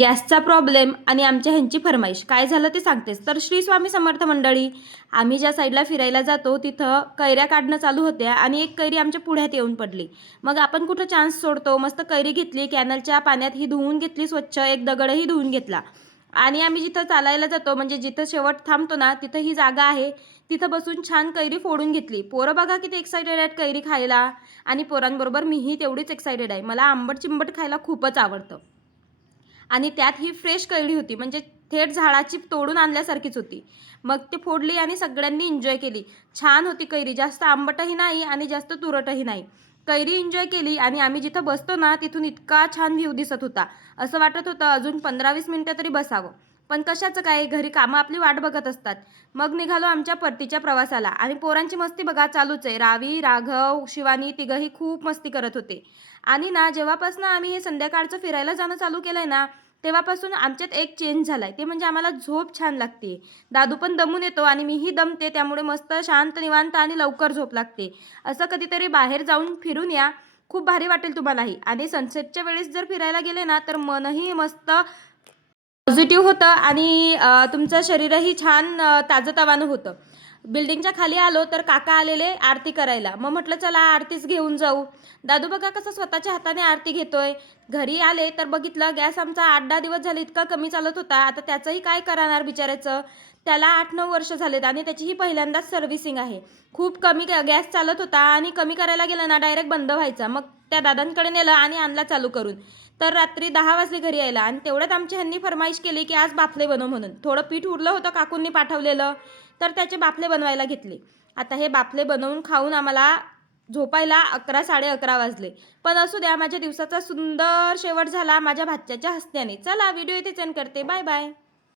गॅसचा प्रॉब्लेम आणि आमच्या ह्यांची फरमाईश काय झालं ते सांगतेस. तर श्री स्वामी समर्थ मंडळी, आम्ही ज्या साईडला फिरायला जातो तिथं कैऱ्या काढणं चालू होत्या आणि एक कैरी आमच्या पुढ्यात येऊन पडली. मग आपण कुठं चान्स सोडतो, मस्त कैरी घेतली, कॅनलच्या पाण्यात ही धुवून घेतली स्वच्छ, एक दगडही धुवून घेतला आणि आम्ही जिथं चालायला जातो म्हणजे जिथं शेवट थांबतो ना तिथं ही जागा आहे, तिथं बसून छान कैरी फोडून घेतली. पोरं बघा किती एक्सायटेड आहेत कैरी खायला आणि पोरांबरोबर मीही तेवढीच एक्सायटेड आहे. मला आंबट चिंबट खायला खूपच आवडतं आणि त्यात ही फ्रेश कैरी होती, म्हणजे थेट झाडाची तोडून आणल्यासारखीच होती. मग ती फोडली आणि सगळ्यांनी एन्जॉय केली. छान होती कैरी, जास्त आंबटही नाही आणि जास्त तुरटही नाही. कैरी एन्जॉय केली आणि आम्ही जिथं बसतो ना तिथून इतका छान व्ह्यू दिसत होता. असं वाटत होतं अजून 15-20 मिनिटं तरी बसावं. पण कशाचं काय, घरी कामं आपली वाट बघत असतात. मग निघालो आमच्या परतीच्या प्रवासाला आणि पोरांची मस्ती बघा चालूच आहे. रावी, राघव, शिवानी तिघंही खूप मस्ती करत होते. आणि ना जेव्हापासून आम्ही हे संध्याकाळचं फिरायला जाणं चालू केलंय ना, तेव्हापासून आमच्यात एक चेंज झालाय. ते म्हणजे आम्हाला झोप छान लागते. दादू पण दमून येतो आणि मीही दमते, त्यामुळे मस्त शांत, निवांत आणि लवकर झोप लागते. असं कधीतरी बाहेर जाऊन फिरून या, खूप भारी वाटेल तुम्हालाही. आणि सनसेटच्या वेळेस जर फिरायला गेले ना, तर मनही मस्त पॉझिटिव्ह होतं आणि तुमचं शरीरही छान ताजंतवानं होतं. बिल्डिंगच्या खाली आलो तर काका आलेले आरती करायला. मग म्हटलं चला आरतीच घेऊन जाऊ. दादू बघा कसं स्वतःच्या हाताने आरती घेतोय. घरी आले तर बघितलं गॅस आमचा 8-10 दिवस झाले इतका कमी चालत होता. आता त्याचंही काय करणार बिचाऱ्याचं. त्याला 8-9 वर्ष झालेत आणि त्याची ही पहिल्यांदाच सर्व्हिसिंग आहे. खूप कमी गॅस चालत होता आणि कमी करायला गेलं ना डायरेक्ट बंद व्हायचा. मग त्या दादांकडे नेलं आणि आणला चालू करून. तर रात्री 10 वाजले घरी यायला आणि तेवढ्यात आमच्या ह्यांनी फरमाईश केली की आज बाफले बनव म्हणून. थोडं पीठ उरलं होतं काकूंनी पाठवलेलं, तर त्याचे बाफले बनवायला घेतले. आता हे बाफले बनवून खाऊन आम्हाला झोपायला 11-11:30 वाजले. पण असू द्या, माझ्या दिवसाचा सुंदर शेवट झाला माझ्या भाच्याच्या हसण्याने. चला व्हिडिओ इथेच एंड करते. Bye bye.